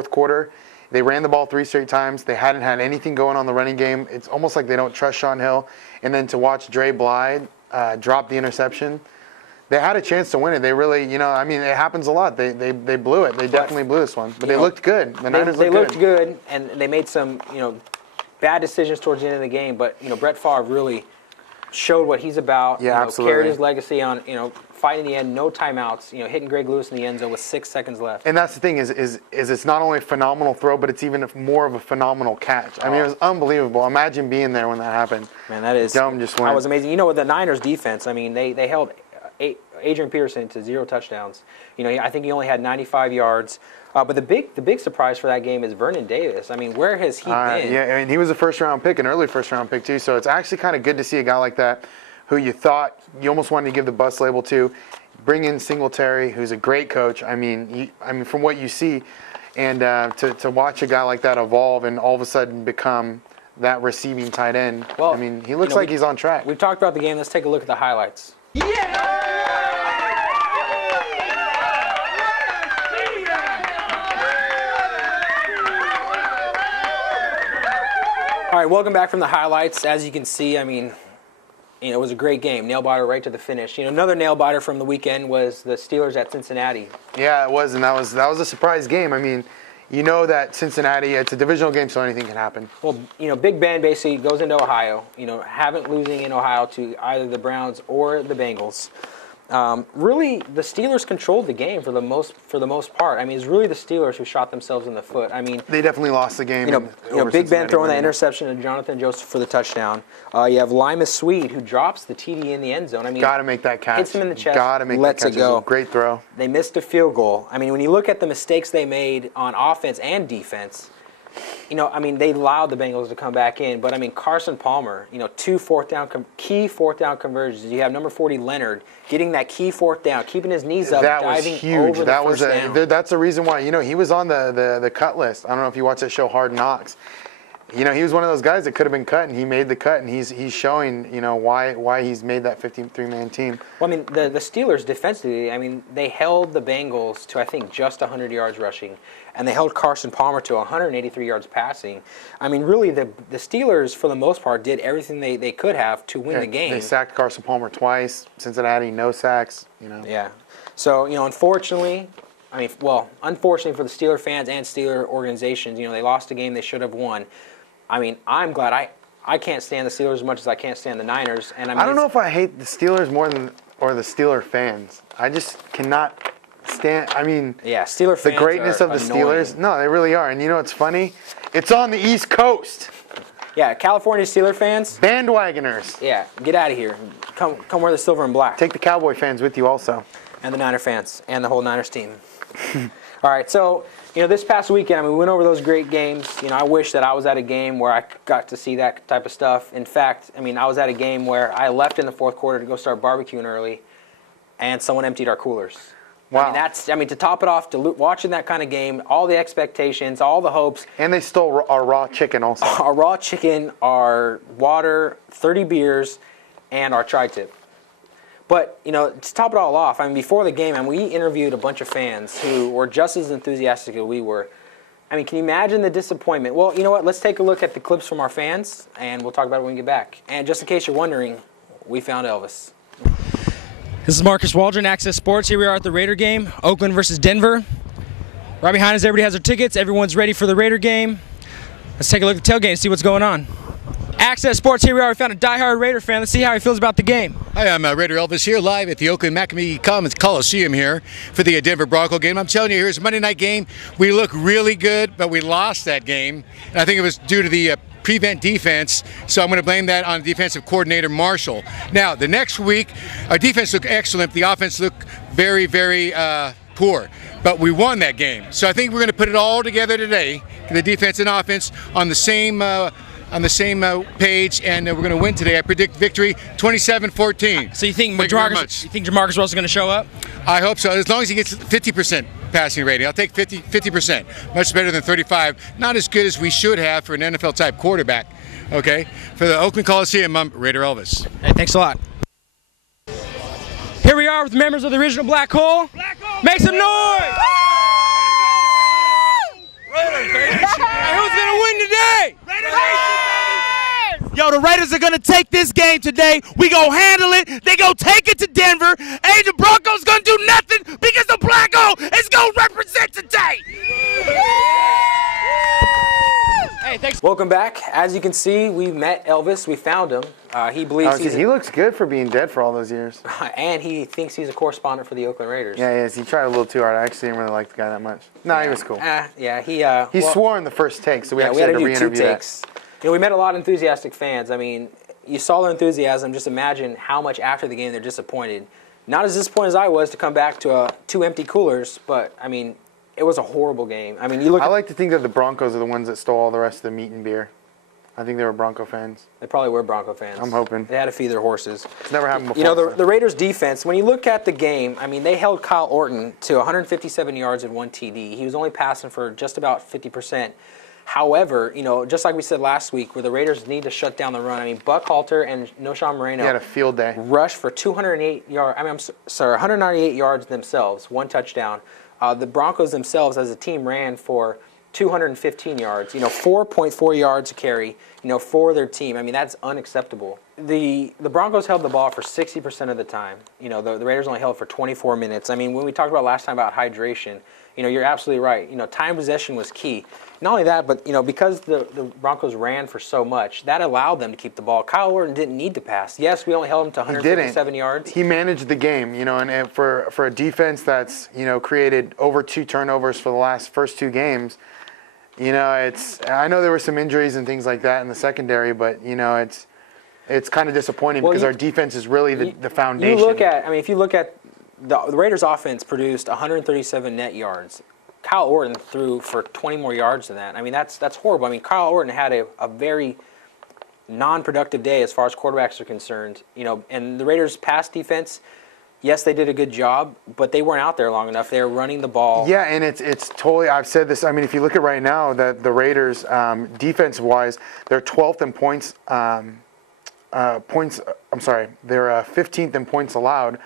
fourth quarter. They ran the ball 3 straight times. They hadn't had anything going on the running game. It's almost like they don't trust Sean Hill. And then to watch Dre Blyde drop the interception, they had a chance to win it. They really, it happens a lot. They blew it. They definitely blew this one. But they looked good. The Niners looked good, and they made some, bad decisions towards the end of the game. But, Brett Favre really showed what he's about. Yeah, absolutely. Carried his legacy on, fighting the end, no timeouts, hitting Greg Lewis in the end zone with 6 seconds left. And that's the thing is it's not only a phenomenal throw, but it's even more of a phenomenal catch. I mean, it was unbelievable. Imagine being there when that happened. Man, that is. Dome just went. That was amazing. With the Niners defense, I mean, they held Adrian Peterson to 0 touchdowns. I think he only had 95 yards. But the big surprise for that game is Vernon Davis. I mean, where has he been? Yeah, and he was a first-round pick, an early first-round pick too. So it's actually kind of good to see a guy like that, who you thought you almost wanted to give the bus label to. Bring in Singletary, who's a great coach. I mean, from what you see, and to watch a guy like that evolve and all of a sudden become that receiving tight end. Well, I mean, he looks like he's on track. We've talked about the game. Let's take a look at the highlights. Yeah! All right, welcome back from the highlights. As you can see, I mean, it was a great game. Nail-biter right to the finish. Another nail-biter from the weekend was the Steelers at Cincinnati. Yeah, it was, and that was a surprise game. I mean, that Cincinnati, it's a divisional game, so anything can happen. Well, Big Ben basically goes into Ohio, haven't losing in Ohio to either the Browns or the Bengals. Really, the Steelers controlled the game for the most part. I mean, it's really the Steelers who shot themselves in the foot. I mean, they definitely lost the game. Big Ben throwing that interception to Jonathan Joseph for the touchdown. You have Limas Sweed who drops the TD in the end zone. I mean, gotta make that catch. Hits him in the chest. Gotta make lets that catch. It go. Great throw. They missed a field goal. I mean, when you look at the mistakes they made on offense and defense. They allowed the Bengals to come back in, but Carson Palmer, 2 key fourth down conversions. You have number 40 Leonard getting that key fourth down, keeping his knees up, that diving was huge. over That the was first down. That's the reason why he was on the cut list. I don't know if you watch that show Hard Knocks. He was one of those guys that could have been cut, and he made the cut, and he's showing why he's made that 53-man team. Well, the Steelers defensively, they held the Bengals to I think just 100 yards rushing, and they held Carson Palmer to 183 yards passing. Really, the Steelers for the most part did everything they could have to win the game. They sacked Carson Palmer twice. Cincinnati, no sacks. Yeah. So unfortunately. Unfortunately for the Steeler fans and Steeler organizations, they lost a game they should have won. I'm glad I can't stand the Steelers as much as I can't stand the Niners. And I don't know if I hate the Steelers more than or the Steeler fans. I just cannot stand. Steeler fans. The greatness of the Steelers. No, they really are. And it's funny. It's on the East Coast. Yeah, California Steeler fans. Bandwagoners. Yeah, get out of here. Come wear the silver and black. Take the Cowboy fans with you also. And the Niner fans and the whole Niners team. All right, so this past weekend, we went over those great games. I wish that I was at a game where I got to see that type of stuff. In fact, I was at a game where I left in the fourth quarter to go start barbecuing early, and someone emptied our coolers. Wow. To top it off, watching that kind of game, all the expectations, all the hopes. And they stole our raw chicken also. Our raw chicken, our water, 30 beers, and our tri-tip. But, to top it all off, before the game, we interviewed a bunch of fans who were just as enthusiastic as we were. Can you imagine the disappointment? Well, you know what? Let's take a look at the clips from our fans, and we'll talk about it when we get back. And just in case you're wondering, we found Elvis. This is Marcus Waldron, Access Sports. Here we are at the Raider game, Oakland versus Denver. Right behind us, everybody has their tickets. Everyone's ready for the Raider game. Let's take a look at the tailgate and see what's going on. Access Sports, here we are. We found a diehard Raider fan. Let's see how he feels about the game. Hi, I'm Raider Elvis here live at the Oakland McNamee Commons Coliseum here for the Denver Bronco game. I'm telling you, here's a Monday night game. We look really good, but we lost that game. And I think it was due to the prevent defense, so I'm going to blame that on defensive coordinator Marshall. Now, the next week, our defense looked excellent. The offense looked very, very poor. But we won that game. So I think we're going to put it all together today, the defense and offense, on the same page, and we're going to win today. I predict victory 27-14. So you think Jamarcus Russell's going to show up? I hope so, as long as he gets 50% passing rating. I'll take 50%. Much better than 35. Not as good as we should have for an NFL-type quarterback. Okay? For the Oakland Coliseum, I'm Raider Elvis. Hey, thanks a lot. Here we are with members of the original Black Hole. Make some noise! the Raiders are going to take this game today. We going to handle it. They going to take it to Denver. And the Broncos going to do nothing because the Blanco is going to represent today. Hey, thanks. Welcome back. As you can see, we met Elvis. We found him. He believes He looks good for being dead for all those years. and he thinks he's a correspondent for the Oakland Raiders. Yeah, he is. He tried a little too hard. I actually didn't really like the guy that much. No, he was cool. He swore in the first take, so we had actually had to do re-interview 2 that. takes. We met a lot of enthusiastic fans. I mean, you saw their enthusiasm. Just imagine how much after the game they're disappointed. Not as disappointed as I was to come back to 2 empty coolers, but I mean, it was a horrible game. I mean, I like to think that the Broncos are the ones that stole all the rest of the meat and beer. I think they were Bronco fans. They probably were Bronco fans. I'm hoping. They had to feed their horses. It's never happened before. You know, the Raiders' defense, when you look at the game, I mean, they held Kyle Orton to 157 yards and 1 TD. He was only passing for just about 50%. However, you know, just like we said last week, where the Raiders need to shut down the run. I mean, Buckhalter and Noshawn Moreno had a field day. Rushed for 208 yards. I mean, 198 yards themselves, 1 touchdown. The Broncos themselves, as a team, ran for 215 yards. You know, 4.4 yards a carry. You know, for their team. I mean, that's unacceptable. The Broncos held the ball for 60% of the time. You know, the Raiders only held for 24 minutes. I mean, when we talked about last time about hydration, you know, you're absolutely right. You know, time possession was key. Not only that, but, you know, because the Broncos ran for so much, that allowed them to keep the ball. Kyle Orton didn't need to pass. Yes, we only held him to 157 yards. He managed the game, you know, and for a defense that's, you know, created over 2 turnovers for the first 2 games, you know, I know there were some injuries and things like that in the secondary, but, you know, it's kind of disappointing because our defense is really the foundation. If you look at the Raiders' offense produced 137 net yards. Kyle Orton threw for 20 more yards than that. I mean, that's horrible. I mean, Kyle Orton had a very non-productive day as far as quarterbacks are concerned. You know, and the Raiders' pass defense, yes, they did a good job, but they weren't out there long enough. They were running the ball. Yeah, and it's totally. I've said this. I mean, if you look at right now, that the Raiders, defense-wise, they're 12th in points. They're 15th in points allowed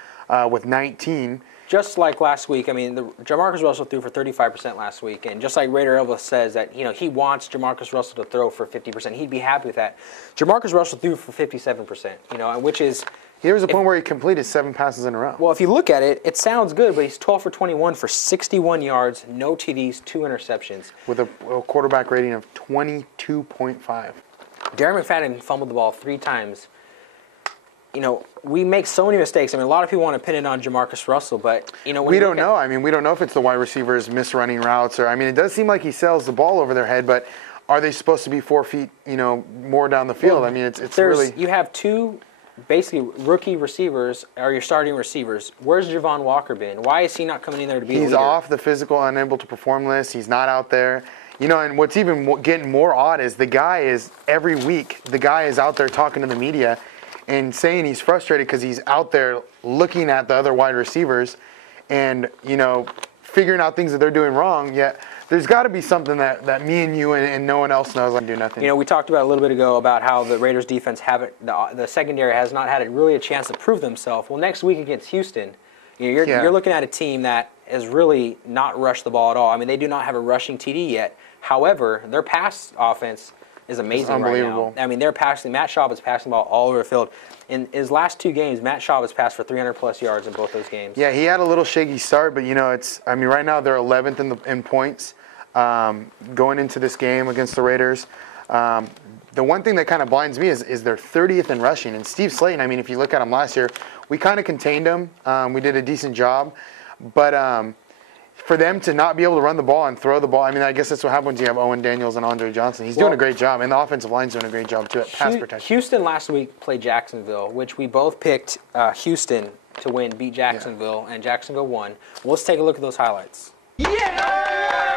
with 19. Just like last week, I mean, Jamarcus Russell threw for 35% last week, and just like Raider Elvis says that, you know, he wants Jamarcus Russell to throw for 50%. He'd be happy with that. Jamarcus Russell threw for 57%, you know, which is... There was a point where he completed 7 passes in a row. Well, if you look at it, it sounds good, but he's 12 for 21 for 61 yards, no TDs, 2 interceptions. With a quarterback rating of 22.5. Darren McFadden fumbled the ball 3 times. You know, we make so many mistakes. I mean, a lot of people want to pin it on Jamarcus Russell, but, you know... We don't know. I mean, we don't know if it's the wide receivers misrunning routes or... I mean, it does seem like he sells the ball over their head, but are they supposed to be 4 feet, you know, more down the field? Well, I mean, it's really... You have 2... basically rookie receivers are your starting receivers. Where's Javon Walker been? Why is he not coming in there to be He's off the physical, unable to perform list. He's not out there. You know, and what's even getting more odd is the guy is, every week, the guy is out there talking to the media and saying he's frustrated because he's out there looking at the other wide receivers and, you know, figuring out things that they're doing wrong, yet there's got to be something that me and you and no one else knows. I can do nothing. You know, we talked about a little bit ago about how the Raiders defense the secondary has not had really a chance to prove themselves. Well, next week against Houston, you're looking at a team that has really not rushed the ball at all. I mean, they do not have a rushing TD yet. However, their pass offense is amazing right now. I mean, Matt Schaub is passing the ball all over the field. In his last 2 games, Matt Schaub has passed for 300-plus yards in both those games. Yeah, he had a little shaky start, but, you know, right now they're 11th in points going into this game against the Raiders. The one thing that kind of blinds me is they're 30th in rushing. And Steve Slayton, I mean, if you look at him last year, we kind of contained him. We did a decent job. But for them to not be able to run the ball and throw the ball, I mean, I guess that's what happens when you have Owen Daniels and Andre Johnson. He's doing a great job, and the offensive line's doing a great job, too, at pass protection. Houston last week played Jacksonville, which we both picked Houston to win, beat Jacksonville, and Jacksonville won. Well, let's take a look at those highlights. Yeah!